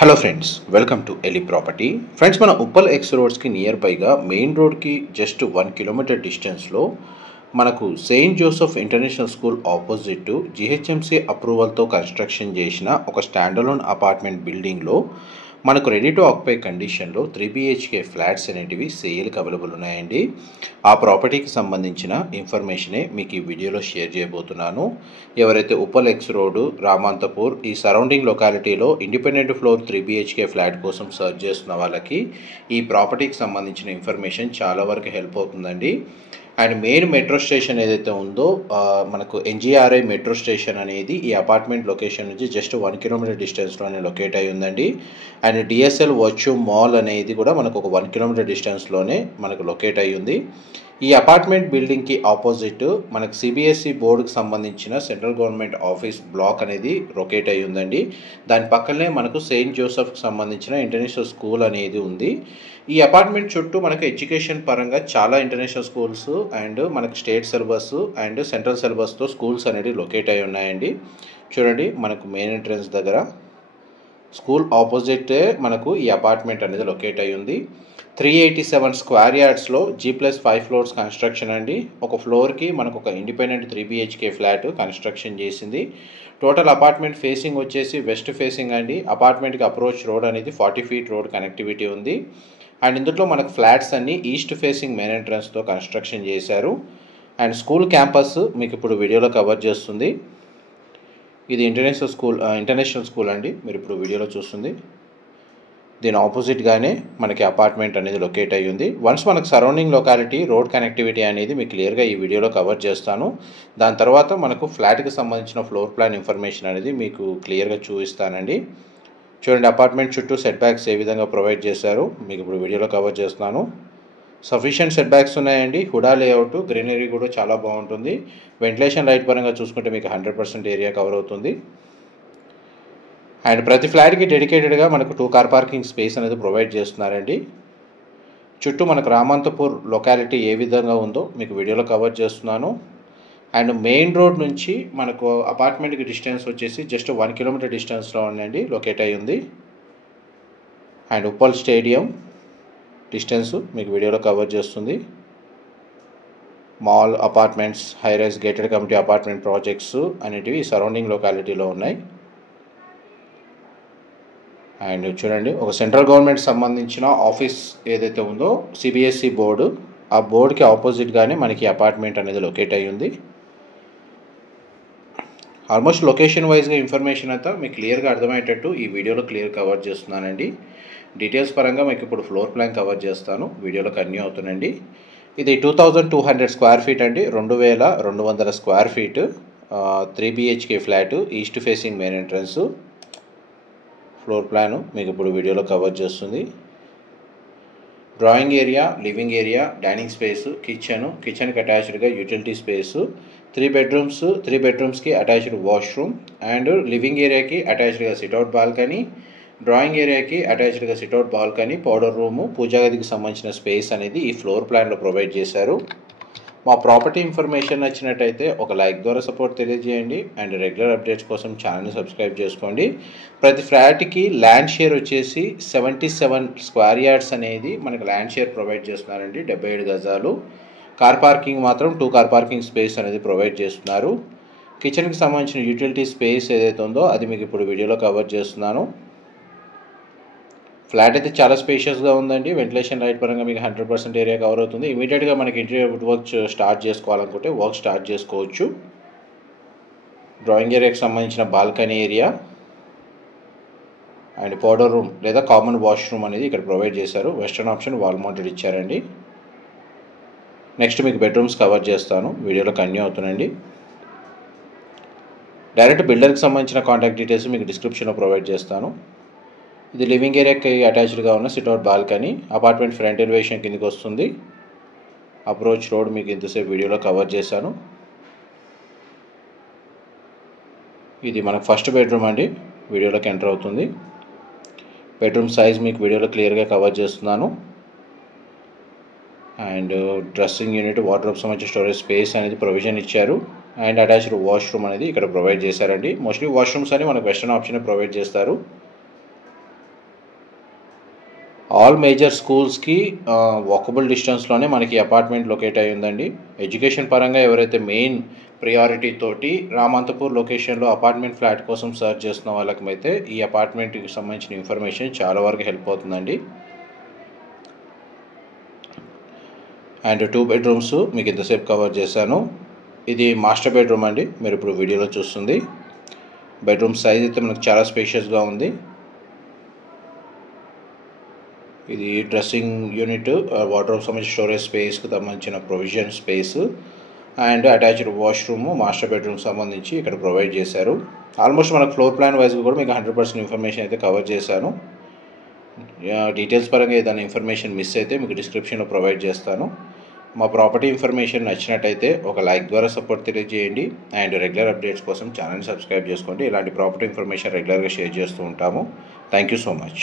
Hello friends, welcome to Eli property. Friends, మన Uppal X రోడ్స్కి near బైగా మెయిన్ రోడ్కి జస్ట్ 1 కిలోమీటర్ డిస్టెన్స్లో మనకు St Joseph international school opposite GHMC అప్రూవల్తో కన్స్ట్రక్షన్ చేసిన ఒక స్టాండలోన్ అపార్ట్మెంట్ బిల్డింగ్లో మనకు రెడీ టు ఆక్యుపై కండిషన్లో 3 BHK ఫ్లాట్స్ అనేటివి సేల్కి అవైలబుల్ ఉన్నాయండి. ఆ ప్రాపర్టీకి సంబంధించిన ఇన్ఫర్మేషనే మీకు ఈ వీడియోలో షేర్ చేయబోతున్నాను. ఎవరైతే ఉప్పల్ ఎక్స్ రోడ్, రామాంతపూర్ ఈ సరౌండింగ్ లొకాలిటీలో ఇండిపెండెంట్ ఫ్లోర్ 3 BHK ఫ్లాట్ కోసం సర్చ్ చేస్తున్న వాళ్ళకి ఈ ప్రాపర్టీకి సంబంధించిన ఇన్ఫర్మేషన్ చాలా వరకు హెల్ప్ అవుతుందండి. అండ్ మెయిన్ మెట్రో స్టేషన్ ఏదైతే ఉందో మనకు NGRI మెట్రో స్టేషన్ అనేది ఈ అపార్ట్మెంట్ లొకేషన్ నుంచి జస్ట్ 1 కిలోమీటర్ డిస్టెన్స్లోనే లొకేట్ అయి ఉందండి. అండ్ DSL వర్చ్యూ మాల్ అనేది కూడా మనకు ఒక 1 కిలోమీటర్ డిస్టెన్స్లోనే మనకు లొకేట్ అయి ఉంది. ఈ అపార్ట్మెంట్ బిల్డింగ్కి ఆపోజిట్ మనకు CBSE బోర్డుకి సంబంధించిన సెంట్రల్ గవర్నమెంట్ ఆఫీస్ బ్లాక్ అనేది లొకేట్ అయి ఉందండి. దాని పక్కనే మనకు సెయింట్ జోసెఫ్కి సంబంధించిన ఇంటర్నేషనల్ స్కూల్ అనేది ఉంది. ఈ అపార్ట్మెంట్ చుట్టూ మనకు ఎడ్యుకేషన్ పరంగా చాలా ఇంటర్నేషనల్ స్కూల్స్ అండ్ మనకు స్టేట్ సిలబస్ అండ్ సెంట్రల్ సిలబస్తో స్కూల్స్ అనేవి లొకేట్ అయి ఉన్నాయండి. చూడండి, మనకు మెయిన్ ఎంట్రన్స్ దగ్గర స్కూల్ ఆపోజిట్ మనకు ఈ అపార్ట్మెంట్ అనేది లొకేట్ అయి ఉంది. 387 స్క్వేర్ యార్డ్స్లో G+5 ఫ్లోర్స్ కన్స్ట్రక్షన్ అండి. ఒక ఫ్లోర్కి మనకు ఒక ఇండిపెండెంట్ 3 BHK ఫ్లాట్ కన్స్ట్రక్షన్ చేసింది. టోటల్ అపార్ట్మెంట్ ఫేసింగ్ వచ్చేసి వెస్ట్ ఫేసింగ్ అండి. అపార్ట్మెంట్కి అప్రోచ్ రోడ్ అనేది 40 feet రోడ్ కనెక్టివిటీ ఉంది. అండ్ ఇందులో మనకు ఫ్లాట్స్ అన్ని ఈస్ట్ ఫేసింగ్ మెయిన్ ఎంట్రన్స్తో కన్స్ట్రక్షన్ చేశారు. అండ్ స్కూల్ క్యాంపస్ మీకు ఇప్పుడు వీడియోలో కవర్ చేస్తుంది. ఇది ఇంటర్నేషనల్ స్కూల్ అండి, మీరు ఇప్పుడు వీడియోలో చూస్తుంది. దీని ఆపోజిట్గానే మనకి అపార్ట్మెంట్ అనేది లొకేట్ అయ్యి ఉంది. వన్స్ మనకు సరౌండింగ్ లొకాలిటీ రోడ్ కనెక్టివిటీ అనేది మీకు క్లియర్గా ఈ వీడియోలో కవర్ చేస్తాను. దాని తర్వాత మనకు ఫ్లాట్కి సంబంధించిన ఫ్లోర్ ప్లాన్ ఇన్ఫర్మేషన్ అనేది మీకు క్లియర్గా చూపిస్తానండి. చూడండి, అపార్ట్మెంట్ చుట్టూ సెట్ బ్యాక్స్ ఏ విధంగా ప్రొవైడ్ చేశారు మీకు ఇప్పుడు వీడియోలో కవర్ చేస్తున్నాను. సఫిషియెంట్ సెట్ బ్యాక్స్ ఉన్నాయండి. హుడా లేఅవుట్, గ్రీనరీ కూడా చాలా బాగుంటుంది. వెంటిలేషన్ లైట్ పరంగా చూసుకుంటే మీకు 100% ఏరియా కవర్ అవుతుంది. అండ్ ప్రతి ఫ్లాట్కి డెడికేటెడ్గా మనకు 2 కార్ పార్కింగ్ స్పేస్ అనేది ప్రొవైడ్ చేస్తున్నారండి. చుట్టూ మనకు రామాంతపూర్ లొకాలిటీ ఏ విధంగా ఉందో మీకు వీడియోలో కవర్ చేస్తున్నాను. అండ్ మెయిన్ రోడ్ నుంచి మనకు అపార్ట్మెంట్కి డిస్టెన్స్ వచ్చేసి జస్ట్ 1 కిలోమీటర్ డిస్టెన్స్లో ఉండండి లొకేట్ అయి ఉంది. అండ్ ఉప్పల్ స్టేడియం డిస్టెన్స్ మీకు వీడియోలో కవర్ చేస్తుంది. Mall, apartments, high rise gated community apartment projects అనేటివి సరౌండింగ్ లొకాలిటీలో ఉన్నాయి. అండ్ చూడండి, ఒక సెంట్రల్ గవర్నమెంట్ సంబంధించిన ఆఫీస్ ఏదైతే ఉందో CBSE బోర్డు, ఆ బోర్డుకి ఆపోజిట్గానే మనకి అపార్ట్మెంట్ అనేది లొకేట్ అయి ఉంది. ఆల్మోస్ట్ లొకేషన్ వైజ్గా ఇన్ఫర్మేషన్ అంతా మీకు క్లియర్గా అర్థమయ్యేటట్టు ఈ వీడియోలో క్లియర్ కవర్ చేస్తున్నానండి. డీటెయిల్స్ పరంగా మీకు ఇప్పుడు ఫ్లోర్ ప్లాన్ కవర్ చేస్తాను, వీడియోలో కంటిన్యూ అవుతుందండి. ఇది 2200 స్క్వేర్ ఫీట్ అండి, 2200 square feet 3 BHK flat, east facing main entrance. Floor plan మీకు ఇప్పుడు వీడియోలో కవర్ చేస్తుంది. Drawing area, living area, dining space, కిచెన్కి అటాచ్డ్గా యూటిలిటీ స్పేసు, 3 బెడ్రూమ్స్కి అటాచ్డ్ వాష్రూమ్ అండ్ లివింగ్ ఏరియాకి అటాచ్డ్గా సిట్అవుట్ బాల్కనీ, డ్రాయింగ్ ఏరియాకి అటాచ్డ్గా sit out balcony, powder room, puja గదికి సంబంధించిన స్పేస్ అనేది ఈ ఫ్లోర్ ప్లాన్లో ప్రొవైడ్ చేశారు. మా ప్రాపర్టీ ఇన్ఫర్మేషన్ నచ్చినట్టయితే ఒక లైక్ ద్వారా సపోర్ట్ తెలియజేయండి. అండ్ రెగ్యులర్ అప్డేట్స్ కోసం ఛానల్ని సబ్స్క్రైబ్ చేసుకోండి. ప్రతి ఫ్లాట్కి ల్యాండ్ షేర్ వచ్చేసి 77 స్క్వేర్ యార్డ్స్ అనేది మనకు ల్యాండ్ షేర్ ప్రొవైడ్ చేస్తున్నారండి, 77 గజాలు. కార్ పార్కింగ్ మాత్రం 2 కార్ పార్కింగ్ స్పేస్ అనేది ప్రొవైడ్ చేస్తున్నారు. కిచెన్కి సంబంధించిన యూటిలిటీ స్పేస్ ఏదైతే ఉందో అది మీకు ఇప్పుడు వీడియోలో కవర్ చేస్తున్నాను. ఫ్లాట్ అయితే చాలా స్పేషియస్గా ఉందండి. వెంటిలేషన్ లైట్ పరంగా మీకు 100% ఏరియా కవర్ అవుతుంది. ఇమీడియట్గా మనకి ఇంటీరియర్ వుడ్ వర్క్ స్టార్ట్ చేసుకోవాలనుకుంటే వర్క్ స్టార్ట్ చేసుకోవచ్చు. డ్రాయింగ్ ఏరియాకి సంబంధించిన balcony area and powder room లేదా కామన్ వాష్రూమ్ అనేది ఇక్కడ ప్రొవైడ్ చేశారు. వెస్టర్న్ ఆప్షన్ వాల్ మౌంటెడ్ ఇచ్చారండి. నెక్స్ట్ మీకు బెడ్రూమ్స్ కవర్ చేస్తాను, వీడియోలో కంటిన్యూ అవుతుందండి. డైరెక్ట్ బిల్డర్కి సంబంధించిన కాంటాక్ట్ డీటెయిల్స్ మీకు డిస్క్రిప్షన్లో ప్రొవైడ్ చేస్తాను. ఇది లివింగ్ ఏరియాకి అటాచ్డ్గా ఉన్న sit-out balcony. Apartment front elevation కిందకి వస్తుంది. అప్రోచ్ రోడ్ మీకు ఇంతసేపు వీడియోలో కవర్ చేశాను. ఇది మనకు ఫస్ట్ బెడ్రూమ్ అండి, వీడియోలోకి ఎంటర్ అవుతుంది. బెడ్రూమ్ సైజ్ మీకు వీడియోలో క్లియర్గా కవర్ చేస్తున్నాను. అండ్ డ్రెస్సింగ్ యూనిట్, వార్డ్రోబ్ సంబంధించిన స్టోరేజ్ స్పేస్ అనేది ప్రొవిజన్ ఇచ్చారు. అండ్ అటాచ్డ్ వాష్రూమ్ అనేది ఇక్కడ ప్రొవైడ్ చేశారండి. మోస్ట్లీ వాష్రూమ్స్ అని మనకు వెస్టర్న్ ఆప్షన్ ప్రొవైడ్ చేస్తారు. ఆల్ మేజర్ స్కూల్స్కి వాకబుల్ డిస్టెన్స్లోనే మనకి అపార్ట్మెంట్ లొకేట్ అయి ఉందండి. ఎడ్యుకేషన్ పరంగా ఎవరైతే మెయిన్ ప్రియారిటీ తోటి రామంతపూర్ లొకేషన్లో అపార్ట్మెంట్ ఫ్లాట్ కోసం సర్చ్ చేస్తున్న వాళ్ళకైతే ఈ అపార్ట్మెంట్కి సంబంధించిన ఇన్ఫర్మేషన్ చాలా వరకు హెల్ప్ అవుతుందండి. అండ్ 2 బెడ్రూమ్స్ మీకు ఇంతసేపు కవర్ చేశాను. ఇది మాస్టర్ బెడ్రూమ్ అండి, మీరు ఇప్పుడు వీడియోలో చూస్తుంది. బెడ్రూమ్ సైజ్ అయితే మనకు చాలా స్పేషియస్గా ఉంది. ఇది డ్రెస్సింగ్ యూనిట్, వార్డ్రోబ్ సంబంధించిన స్టోరేజ్ స్పేస్కి సంబంధించిన provision space and attached washroom master bedroom సంబంధించి ఇక్కడ ప్రొవైడ్ చేశారు. ఆల్మోస్ట్ మనకు ఫ్లోర్ ప్లాన్ వైజ్గా కూడా మీకు 100% ఇన్ఫర్మేషన్ అయితే కవర్ చేశాను. డీటెయిల్స్ పరంగా ఏదైనా ఇన్ఫర్మేషన్ మిస్ అయితే మీకు డిస్క్రిప్షన్లో ప్రొవైడ్ చేస్తాను. మా ప్రాపర్టీ ఇన్ఫర్మేషన్ నచ్చినట్టయితే ఒక లైక్ ద్వారా సపోర్ట్ తెలియజేయండి. అండ్ రెగ్యులర్ అప్డేట్స్ కోసం ఛానల్ని సబ్స్క్రైబ్ చేసుకోండి. ఇలాంటి ప్రాపర్టీ ఇన్ఫర్మేషన్ రెగ్యులర్గా షేర్ చేస్తూ ఉంటాము. Thank you so much.